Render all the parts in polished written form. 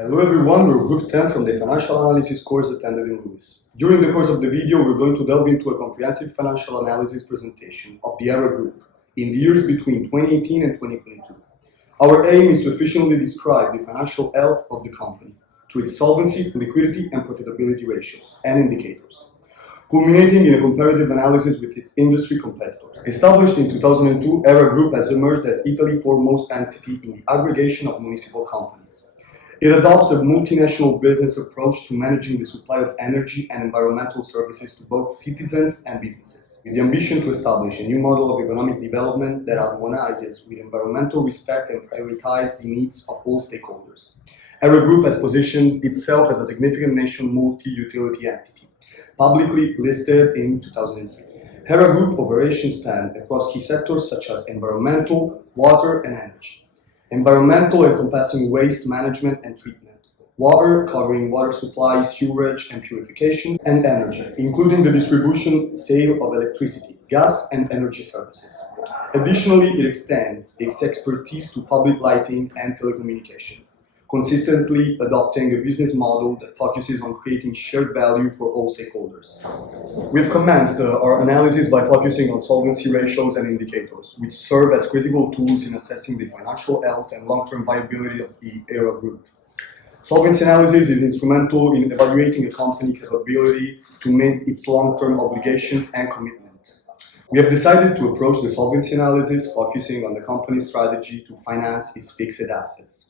Hello everyone, we're Group 10 from the Financial Analysis course attended in Lewis. During the course of the video, we're going to delve into a comprehensive financial analysis presentation of the Hera Group in the years between 2018 and 2022. Our aim is to efficiently describe the financial health of the company through its solvency, liquidity, and profitability ratios and indicators, culminating in a comparative analysis with its industry competitors. Established in 2002, Hera Group has emerged as Italy's foremost entity in the aggregation of municipal companies. It adopts a multinational business approach to managing the supply of energy and environmental services to both citizens and businesses, with the ambition to establish a new model of economic development that harmonizes with environmental respect and prioritizes the needs of all stakeholders. Hera Group has positioned itself as a significant national multi-utility entity, publicly listed in 2003. Hera Group operations span across key sectors such as environmental, water, and energy. Environmental encompassing waste management and treatment, water covering water supply, sewerage and purification, and energy, including the distribution, sale of electricity, gas and energy services. Additionally, it extends its expertise to public lighting and telecommunication, consistently adopting a business model that focuses on creating shared value for all stakeholders. We've commenced our analysis by focusing on solvency ratios and indicators, which serve as critical tools in assessing the financial health and long-term viability of the Hera Group. Solvency analysis is instrumental in evaluating a company's capability to meet its long-term obligations and commitment. We have decided to approach the solvency analysis focusing on the company's strategy to finance its fixed assets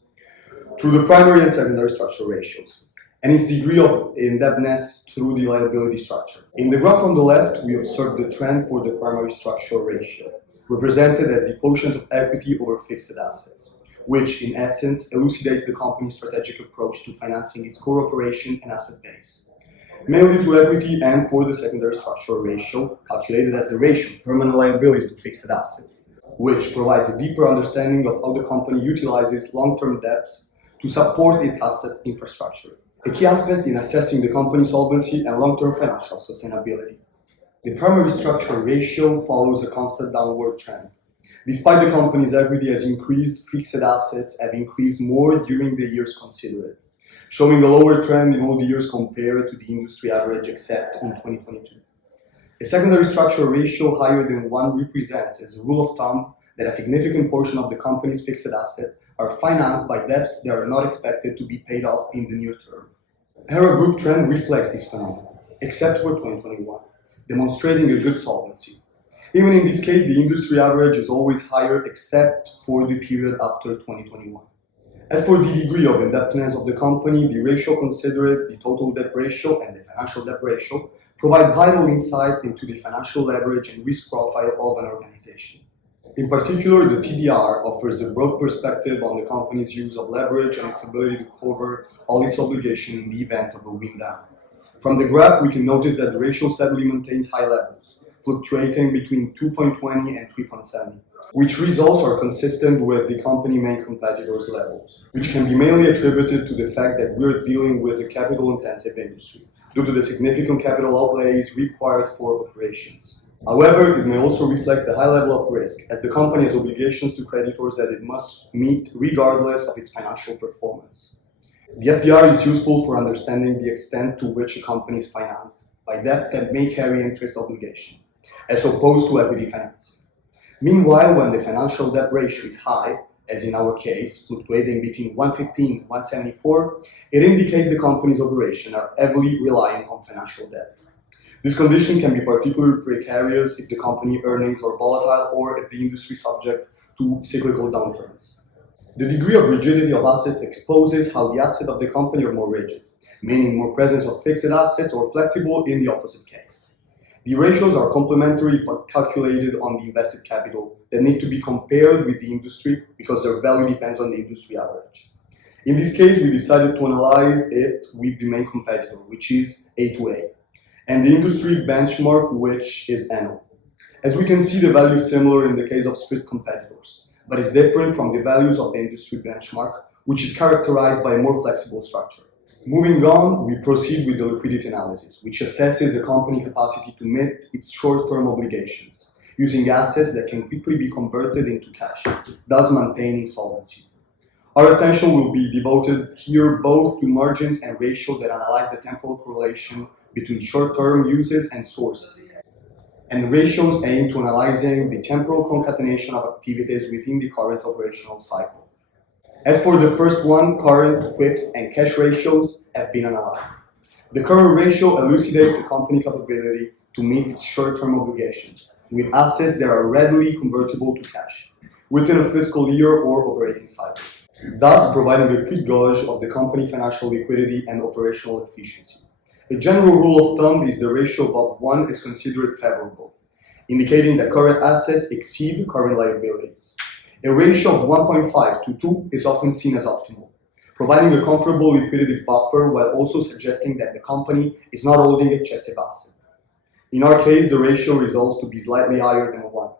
through the primary and secondary structure ratios, and its degree of indebtedness through the liability structure. In the graph on the left, we observe the trend for the primary structure ratio, represented as the quotient of equity over fixed assets, which in essence elucidates the company's strategic approach to financing its core operation and asset base, mainly through equity, and for the secondary structure ratio, calculated as the ratio of permanent liability to fixed assets, which provides a deeper understanding of how the company utilizes long-term debts to support its asset infrastructure, a key aspect in assessing the company's solvency and long-term financial sustainability. The primary structure ratio follows a constant downward trend. Despite the company's equity has increased, fixed assets have increased more during the years considered, showing a lower trend in all the years compared to the industry average except in 2022. A secondary structure ratio higher than 1 represents, as a rule of thumb, that a significant portion of the company's fixed asset are financed by debts that are not expected to be paid off in the near term. Hera Group trend reflects this phenomenon, except for 2021, demonstrating a good solvency. Even in this case, the industry average is always higher except for the period after 2021. As for the degree of indebtedness of the company, the ratio considered, the total debt ratio and the financial debt ratio, provide vital insights into the financial leverage and risk profile of an organization. In particular, the TDR offers a broad perspective on the company's use of leverage and its ability to cover all its obligations in the event of a wind down. From the graph, we can notice that the ratio steadily maintains high levels, fluctuating between 2.20 and 3.70, which results are consistent with the company main competitors' levels, which can be mainly attributed to the fact that we're dealing with a capital-intensive industry, due to the significant capital outlays required for operations. However, it may also reflect a high level of risk, as the company has obligations to creditors that it must meet regardless of its financial performance. The FDR is useful for understanding the extent to which a company is financed by debt that may carry interest obligation, as opposed to equity financing. Meanwhile, when the financial debt ratio is high, as in our case, fluctuating between 115 and 174, it indicates the company's operations are heavily reliant on financial debt. This condition can be particularly precarious if the company earnings are volatile or if the industry is subject to cyclical downturns. The degree of rigidity of assets exposes how the assets of the company are more rigid, meaning more presence of fixed assets, or flexible in the opposite case. The ratios are complementary if calculated on the invested capital that need to be compared with the industry because their value depends on the industry average. In this case, we decided to analyze it with the main competitor, which is A2A, and the industry benchmark, which is NO. As we can see, the value is similar in the case of strict competitors, but is different from the values of the industry benchmark, which is characterized by a more flexible structure. Moving on, we proceed with the liquidity analysis, which assesses a company's capacity to meet its short-term obligations, using assets that can quickly be converted into cash, thus maintaining solvency. Our attention will be devoted here both to margins and ratios that analyze the temporal correlation between short-term uses and sources, and ratios aim to analyzing the temporal concatenation of activities within the current operational cycle. As for the first one, current, quick, and cash ratios have been analyzed. The current ratio elucidates the company capability to meet its short-term obligations with assets that are readily convertible to cash within a fiscal year or operating cycle, thus providing a quick gauge of the company financial liquidity and operational efficiency. A general rule of thumb is the ratio above 1 is considered favorable, indicating that current assets exceed current liabilities. A ratio of 1.5 to 2 is often seen as optimal, providing a comfortable liquidity buffer while also suggesting that the company is not holding excessive assets. In our case, the ratio results to be slightly higher than 1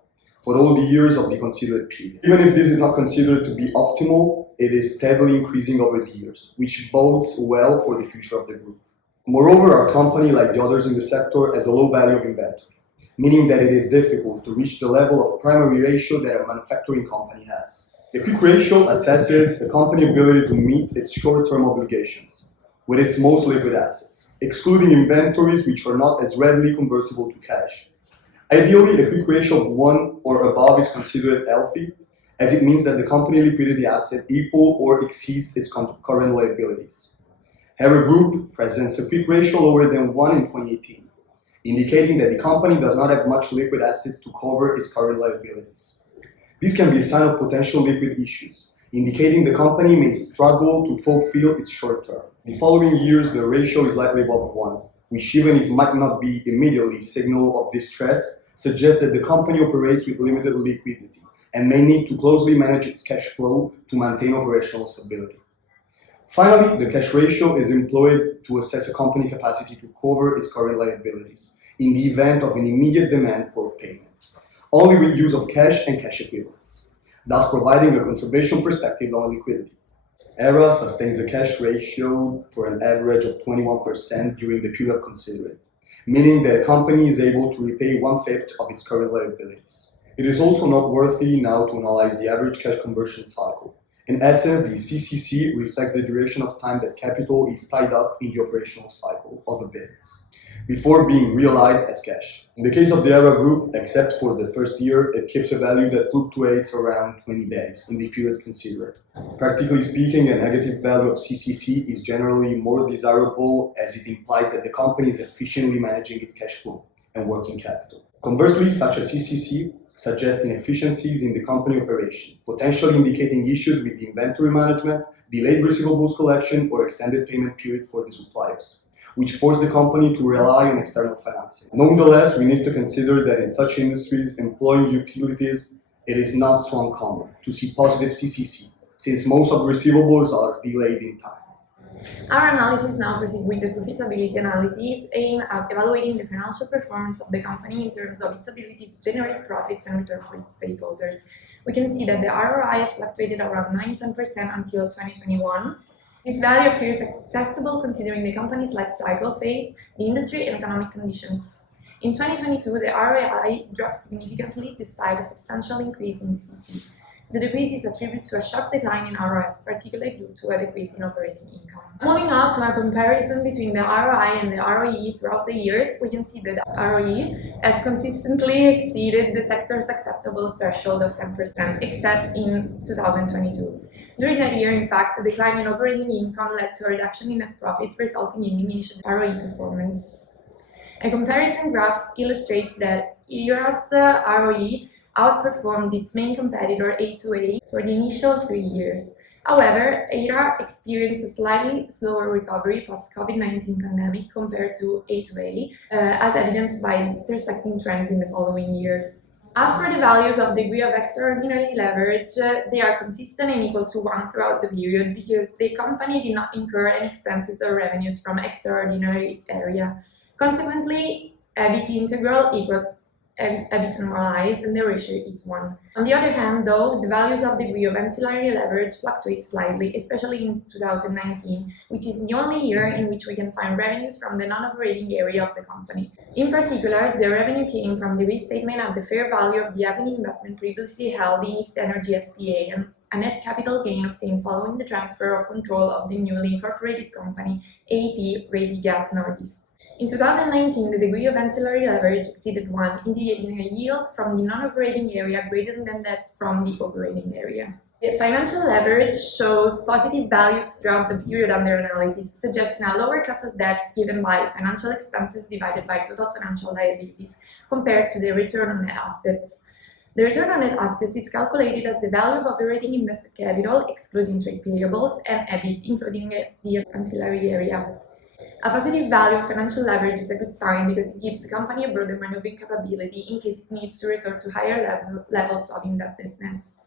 for all the years of the considered period. Even if this is not considered to be optimal, it is steadily increasing over the years, which bodes well for the future of the group. Moreover, our company, like the others in the sector, has a low value of inventory, meaning that it is difficult to reach the level of primary ratio that a manufacturing company has. The quick ratio assesses the company's ability to meet its short-term obligations with its most liquid assets, excluding inventories which are not as readily convertible to cash. Ideally, a quick ratio of 1 or above is considered healthy, as it means that the company liquidity asset equal or exceeds its current liabilities. Hera Group presents a quick ratio lower than 1 in 2018. Indicating that the company does not have much liquid assets to cover its current liabilities. This can be a sign of potential liquid issues, indicating the company may struggle to fulfill its short term. The following years, the ratio is likely above 1, which even if might not be immediately a signal of distress, suggests that the company operates with limited liquidity and may need to closely manage its cash flow to maintain operational stability. Finally, the cash ratio is employed to assess a company's capacity to cover its current liabilities in the event of an immediate demand for payment, only with use of cash and cash equivalents, thus providing a conservation perspective on liquidity. Hera sustains a cash ratio for an average of 21% during the period considered, meaning that a company is able to repay 1/5 of its current liabilities. It is also noteworthy now to analyze the average cash conversion cycle. In essence, the CCC reflects the duration of time that capital is tied up in the operational cycle of a business before being realized as cash. In the case of the Hera Group, except for the first year, it keeps a value that fluctuates around 20 days in the period considered. Practically speaking, a negative value of CCC is generally more desirable as it implies that the company is efficiently managing its cash flow and working capital. Conversely, such a CCC suggests inefficiencies in the company operation, potentially indicating issues with the inventory management, delayed receivables collection, or extended payment period for the suppliers, which force the company to rely on external financing. Nonetheless, we need to consider that in such industries employing utilities, it is not so uncommon to see positive CCC, since most of the receivables are delayed in time. Our analysis now proceeds with the profitability analysis aimed at evaluating the financial performance of the company in terms of its ability to generate profits and return for its stakeholders. We can see that the ROI has fluctuated around 9-10% until 2021. This value appears acceptable considering the company's life cycle phase, the industry and economic conditions. In 2022, the ROI dropped significantly despite a substantial increase in the CT. The decrease is attributed to a sharp decline in ROS, particularly due to a decrease in operating income. Moving on to a comparison between the ROI and the ROE throughout the years, we can see that the ROE has consistently exceeded the sector's acceptable threshold of 10%, except in 2022. During that year, in fact, a decline in operating income led to a reduction in net profit, resulting in diminished ROE performance. A comparison graph illustrates that Hera's ROE outperformed its main competitor A2A for the initial 3 years. However, Hera experienced a slightly slower recovery post-COVID-19 pandemic compared to A2A, as evidenced by intersecting trends in the following years. As for the values of degree of extraordinary leverage, they are consistent and equal to 1 throughout the period because the company did not incur any expenses or revenues from extraordinary area. Consequently, EBIT integral equals EBIT normalized and the ratio is 1. On the other hand, though, the values of degree of ancillary leverage fluctuate slightly, especially in 2019, which is the only year in which we can find revenues from the non-operating area of the company. In particular, the revenue came from the restatement of the fair value of the equity investment previously held in East Energy SPA a net capital gain obtained following the transfer of control of the newly incorporated company AP Ready Gas Northeast. In 2019, the degree of ancillary leverage exceeded 1, indicating a yield from the non-operating area greater than that from the operating area. The financial leverage shows positive values throughout the period under analysis, suggesting a lower cost of debt given by financial expenses divided by total financial liabilities compared to the return on net assets. The return on net assets is calculated as the value of operating invested capital, excluding trade payables, and EBIT, including the ancillary area. A positive value of financial leverage is a good sign because it gives the company a broader maneuvering capability in case it needs to resort to higher levels of indebtedness.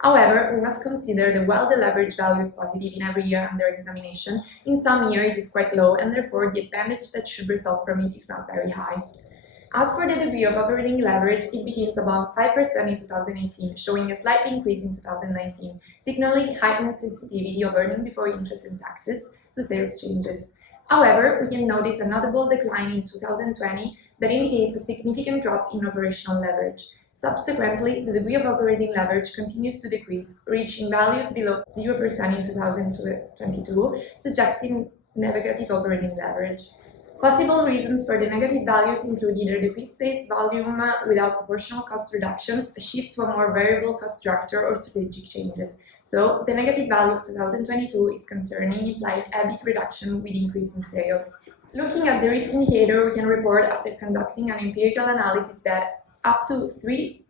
However, we must consider that while the leverage value is positive in every year under examination, in some years it is quite low, and therefore the advantage that should result from it is not very high. As for the degree of operating leverage, it begins above 5% in 2018, showing a slight increase in 2019, signaling heightened sensitivity of earning before interest and taxes to sales changes. However, we can notice a notable decline in 2020 that indicates a significant drop in operational leverage. Subsequently, the degree of operating leverage continues to decrease, reaching values below 0% in 2022, suggesting negative operating leverage. Possible reasons for the negative values include either decreased sales volume without proportional cost reduction, a shift to a more variable cost structure, or strategic changes. So, the negative value of 2022 is concerning implied EBIT reduction with increasing sales. Looking at the risk indicator, we can report after conducting an empirical analysis that up to 3%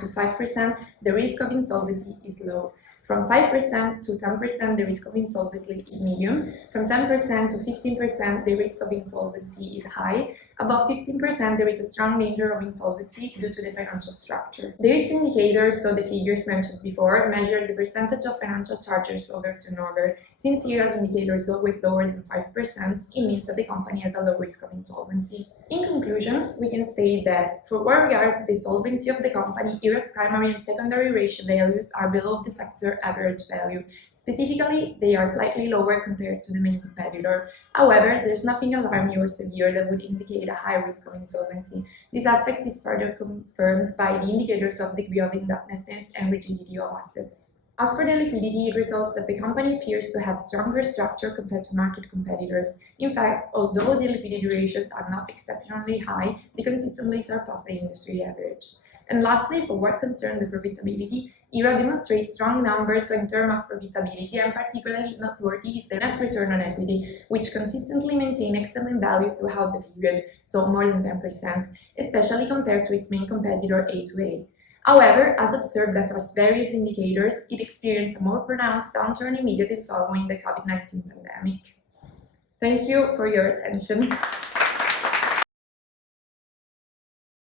to 5%, the risk of insolvency is low. From 5% to 10%, the risk of insolvency is medium. From 10% to 15%, the risk of insolvency is high. Above 15%, there is a strong danger of insolvency due to the financial structure. The risk indicators, so the figures mentioned before, measure the percentage of financial charges over turnover. Since Hera's indicator is always lower than 5%, it means that the company has a low risk of insolvency. In conclusion, we can state that, for what regards the solvency of the company, Hera's primary and secondary ratio values are below the sector average value. Specifically, they are slightly lower compared to the main competitor. However, there's nothing alarming or severe that would indicate a high risk of insolvency. This aspect is further confirmed by the indicators of degree of indebtedness and rigidity of assets. As for the liquidity, it results that the company appears to have stronger structure compared to market competitors. In fact, although the liquidity ratios are not exceptionally high, they consistently surpass the industry average. And lastly, for what concerns the profitability, Hera demonstrates strong numbers in terms of profitability, and particularly noteworthy is the net return on equity, which consistently maintains excellent value throughout the period, so more than 10%, especially compared to its main competitor A2A. However, as observed across various indicators, it experienced a more pronounced downturn immediately following the COVID-19 pandemic. Thank you for your attention.